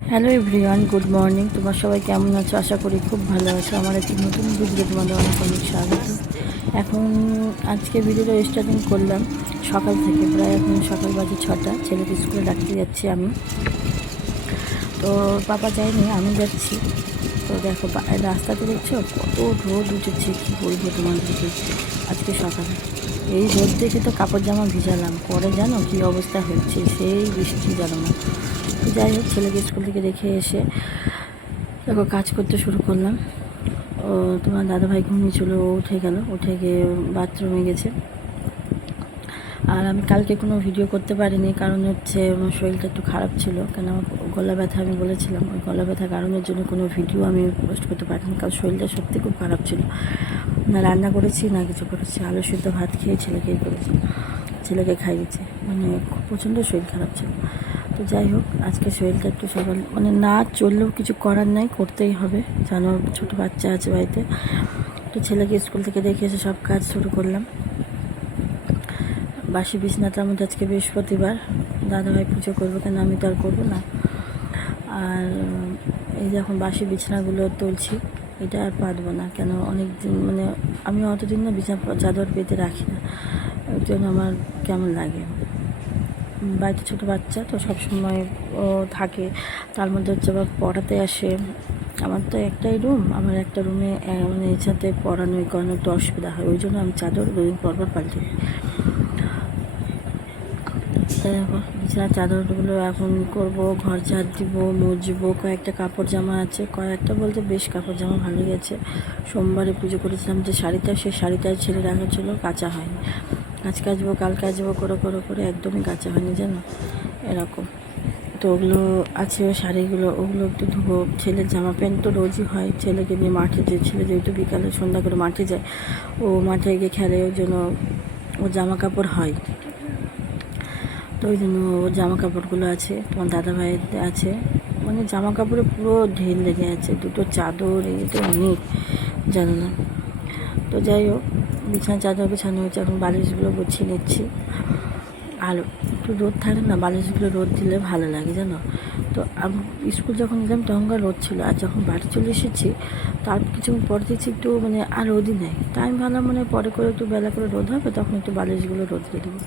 Hello everyone, good morning. তোমার সবাই কেমন আছো? আশা করি খুব ভালো আছো। আমার একটি নতুন ভিডিও তোমাদের অনেক অনেক স্বাগত। এখন আজকে ভিডিওটা স্টার্টিং করলাম সকাল থেকে, প্রায় এখন সকাল বাজে 6টা। ছেলেকে স্কুলে ডাকতে যাচ্ছি আমি। তো পাপা যায়নি, আমি যাচ্ছি। তো দেখো রাস্তাতে দেখছো কত রোদ উঠেছে, কী বলবো তোমাদেরকে। আজকে সকালে এই রোদ দেখে তো কাপড় জামা ভিজালাম, পরে জানো কী অবস্থা হচ্ছে, সেই বৃষ্টি জানো না। তো যাই হোক, ছেলেকে স্কুল থেকে রেখে এসে দেখো কাজ করতে শুরু করলাম। ও তোমার দাদাভাই ঘুমিয়েছিল, ও উঠে গেল, উঠে গিয়ে বাথরুমে গেছে। আর আমি কালকে কোনো ভিডিও করতে পারিনি, কারণ হচ্ছে আমার শরীরটা একটু খারাপ ছিল, কেন আমার গলা ব্যথা, আমি বলেছিলাম ওই গলা ব্যথার কারণের জন্য কোনো ভিডিও আমি পোস্ট করতে পারিনি, কারণ শরীরটা সত্যি খুব খারাপ ছিল। না রান্না করেছি না কিছু করেছি, আলু সিদ্ধ ভাত খেয়ে ছেলেকেই করেছি, ছেলেকে খাইয়েছি, মানে প্রচণ্ড শরীর খারাপ ছিল। তো যাই হোক, আজকে শরীরটা একটু সকাল মানে না চললেও কিছু করার নাই, করতেই হবে, জানো ছোটো বাচ্চা আছে বাড়িতে। তো ছেলেকে স্কুল থেকে দেখে এসে সব কাজ শুরু করলাম। বাসি বিছনাটার মধ্যে আজকে বৃহস্পতিবার, দাদাভাই পুজো করবো, কেন আমি তো আর করবো না। আর এই যে এখন বাসি বিছানাগুলো তুলছি, এটা আর পারবো না, কেন অনেক দিন মানে আমি অতদিন না বিছানা চাদর পেতে রাখি না, ওই জন্য আমার কেমন লাগে। বাড়িতে ছোটো বাচ্চা তো সবসময় ও থাকে, তার মধ্যে হচ্ছে আবার পড়াতে আসে। আমার তো একটাই রুম, আমার একটা রুমে মানে এর সাথে পড়ানোর কারণে একটু অসুবিধা হয়, ওই জন্য আমি চাদর দুদিন পরপর পাল্টে দিই। তাই দেখো বিছানার চাদরগুলো এখন করব, ঘর ঝাড় দিব, মুছবো, কয়েকটা কাপড় জামা আছে, কয়েকটা বলতে বেশ কাপড় জামা ভালো গেছে। সোমবারে পুজো করেছিলাম যে শাড়িটা, সেই শাড়িটা ছেড়ে রাখা ছিল, কাচা হয়নি। আজ কাচবো কাল কাচবো করে করে করে একদমই কাচা হয়নি জানো, এরকম। তো ওগুলো আছে শাড়িগুলো, ওগুলো একটু ধুবো। ছেলের জামা প্যান্ট তো রোজই হয়, ছেলেকে নিয়ে মাঠে যে ছেলে যেহেতু বিকালে সন্ধ্যা করে মাঠে যায়, ও মাঠে গিয়ে খেলে, ওই জন্য ও জামা কাপড় হয়। তো ওই জন্য ওর জামা কাপড়গুলো আছে, তোমার দাদাভাইয়ের আছে, মানে জামা কাপড়ে পুরো ঢের লেগে আছে, দুটো চাদর, এই তো অনেক, জানো না। তো যাই হোক, বিছানা চাদর বিছানো হয়েছে, এখন বালিশগুলো গুছিয়ে নিচ্ছি। আর একটু রোদ থাকে না, বালিশগুলো রোদ দিলে ভালো লাগে জানো। তো আমি স্কুল যখন যেতাম তখনকার রোদ ছিল, আর যখন বাড়ি চলে এসেছি তার কিছুক্ষণ পরে দেখছি একটু মানে আর রোদই নেই। তাই আমি ভাবলাম মানে পরে করে একটু বেলা করে রোদ হবে, তখন একটু বালিশগুলো রোদ দিয়ে দেবো।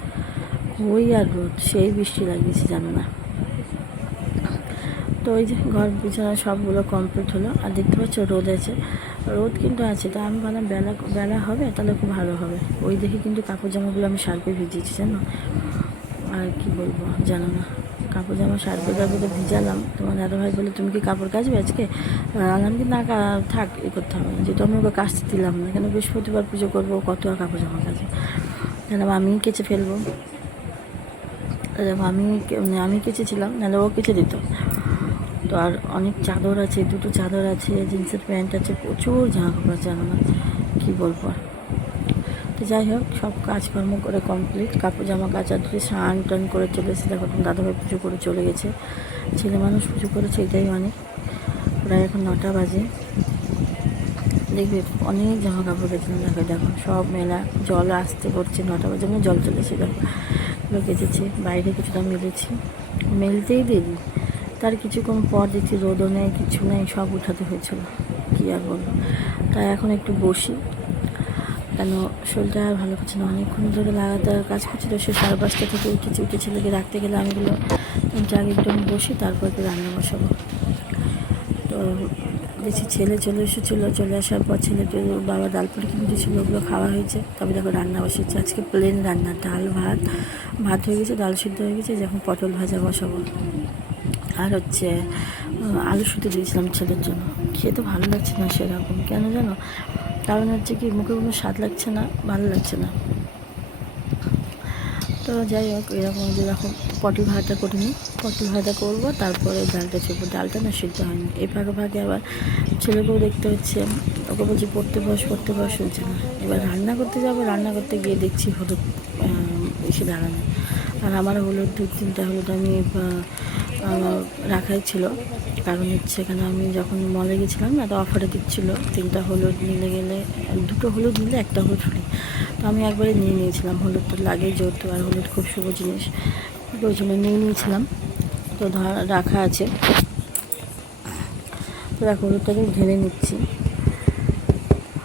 ওই আর রোদ, সেই বৃষ্টি লাগিয়েছে জানো না। তো ওই যে ঘর বিছানা সবগুলো কমপ্লিট হলো, আর দেখতে পাচ্ছ রোদ আছে, রোদ কিন্তু আছে। তা আমি ভাবলাম বেলা বেলা হবে তাহলে খুব ভালো হবে, ওই দেখে কিন্তু কাপড় জামাগুলো আমি সার্ফে ভিজিয়েছি জানো। আর কি বলবো জানো না, কাপড় জামা সার্ফে তো ভিজালাম। তোমার দাদাভাই বলে তুমি কি কাপড় কাচবে আজকে? আনলাম কি না, থাক এ করতে হবে না, যেহেতু আমি ওকে কাচতে দিলাম না, কেন বৃহস্পতিবার পুজো করবো, কত আর কাপড় জামা কাচে, কেন আমিই কেচে ফেলবো। দেখো আমি কেচেছিলাম, নাহলে ও কেচে দিত। তো আর অনেক চাদর আছে, দুটো চাদর আছে, জিন্সের প্যান্ট আছে, প্রচুর জামা কাপড় জানো না, কী বলবো আর। তো যাই হোক, সব কাজকর্ম করে কমপ্লিট, কাপড় জামা কাচা ধুয়ে স্নান টান করে চলে এসেছে। দেখো দাদাভাই পুজো করে চলে গেছে, ছেলে মানুষ পুজো করেছে, এটাই অনেক। প্রায় এখন 9টা বাজে, দেখবে অনেক জামা কাপড় গেছিলাম, দেখো দেখো সব মেলা, জল আসতে পড়ছে, 9টা বাজে মানে জল চলেছে। দেখো এগুলো কেচেছি, বাইরে কিছুটা মেলেছি, মেলতেই দেরি, তার কিছুক্ষণ পর দেখছি রোদও নেই, কিছু নেই, সব উঠাতে হয়েছিল, কী আর বলবো। তাই এখন একটু বসি, কেন শরীরটা আর ভালো করছে না, অনেকক্ষণ ধরে লাগাতার কাজ করছিল। সে 5:30 থেকে উঠেছি, উঠে ছেলেকে রাখতে গেলে আমিগুলো আগে একটু আমি বসি, তারপর একটু রান্না বসাবো। তো দেখছি ছেলে চলে এসেছিলো, চলে আসার পর ছেলেকে বাবা ডাল পুরি কিনে দিয়েছিলো, ওগুলো খাওয়া হয়েছে। তবে দেখো রান্না বসেছে, আজকে প্লেন রান্না, ডাল ভাত হয়ে গেছে, ডাল সিদ্ধ হয়ে গেছে, যখন পটল ভাজা বসাবো। আর হচ্ছে আলু সিদ্ধ দিয়েছিলাম ছেলের জন্য, খেতে ভালো লাগছে না সেরকম, কেন জানো, কারণ হচ্ছে কি মুখে কোনো স্বাদ লাগছে না, ভালো লাগছে না। তো যাই হোক, এরকম যেরকম পটল ভাজা করে নিই, পটল ভাজা করবো, তারপরে ডালটা ছেড়বো। ডালটা না সিদ্ধ হয়নি, এই ফাঁকে ফাঁকে আবার ছেলেকেও দেখতে হচ্ছে, ওকে বলছি পড়তে বস হচ্ছে না। এবার রান্না করতে যাবো, রান্না করতে গিয়ে দেখছি হলুদ এসে দাঁড়ানো, আর আমার হলুদ 2-3টা হলুদ আমি রাখাই ছিল, কারণ হচ্ছে এখানে আমি যখন মলে গেছিলাম না, তো অফারে দিচ্ছিলো 3টা হলুদ নিলে গেলে 2টো হলুদ নিলে 1টা হলুদ ফ্রি। তো আমি একবারে নিয়ে নিয়েছিলাম, হলুদ তো লাগে যেহেতু, আর হলুদ খুব শুভ জিনিস, ওই জন্য নিয়ে নিয়েছিলাম। তো রাখা আছে, তো দেখো হলুদটাকে ঢেলে নিচ্ছি।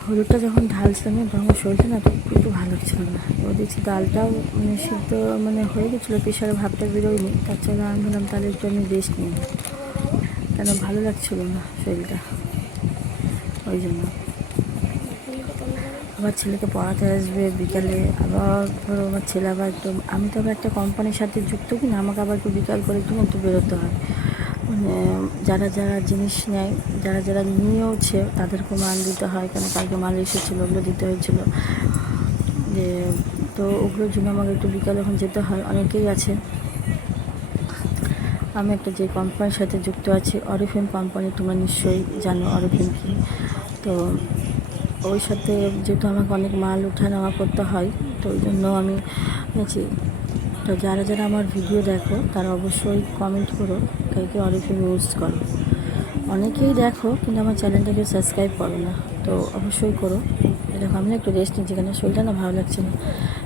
হলুদটা যখন ঢালছিলাম তখন আমার শরীরটা না একটু ভালো লাগছিল না। এবার দেখছি ডালটাও মানে সিদ্ধ মানে হয়ে গেছিলো, প্রেশারে ভাবটা বেরোয়নি। তার জন্য আমি ভাবলাম তাহলে একটু আমি রেস্ট নিই, কেন ভালো লাগছিল না শরীরটা, ওই জন্য। আবার ছেলেকে পড়াতে আসবে বিকালে, আবার ধরো আমার ছেলে আবার একটু, আমি তো আবার একটা কোম্পানির সাথে যুক্ত কি না, আমাকে আবার একটু বিকাল করে একটু বেরোতে হয়। মানে যারা যারা জিনিস নেয়, যারা যারা নিয়েওছে তাদেরকে মাল দিতে হয়, কেন কালকে মাল এসেছিলো, ওগুলো দিতে হয়েছিলো যে, তো ওগুলোর জন্য আমাকে একটু বিকালে এখন যেতে হয়। অনেকেই আছে, আমি একটা যে কোম্পানির সাথে যুক্ত আছি অরিফিন কোম্পানি, তোমরা নিশ্চয়ই জানো অরিফিন কি। তো ওই সাথে যেহেতু আমাকে অনেক মাল ওঠা নেওয়া করতে হয়, তো ওই জন্য আমি আছি। তো যারা যারা আমার ভিডিও দেখো তারা অবশ্যই কমেন্ট করো কে কে অরিফিন ইউজ করো। অনেকেই দেখো কিন্তু আমার চ্যানেলটাকে সাবস্ক্রাইব করো না, তো অবশ্যই করো। দেখো আমি একটু রেস্ট নিচ্ছি, কেন শরীরটা না ভালো লাগছে না,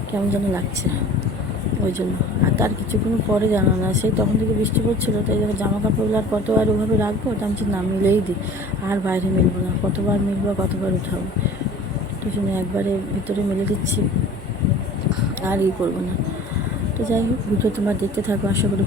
কেমন যেন লাগছে, ওই জন্য। আর তার কিছুক্ষণ পরে জানো না, সেই তখন থেকে বৃষ্টি পড়ছিলো, তাই দেখো জামা কাপড়গুলো আর কত আর ওভাবে রাখবো, ওটা আমি না মিলেই দিই, আর বাইরে মিলবো না, কতবার মিলবো কতবার উঠাবো, তো জন্য একবারে ভিতরে মেলে দিচ্ছি, আর করবো না। তো যাই হোক, ভিডিও তোমরা দেখতে থাকো, আশা করি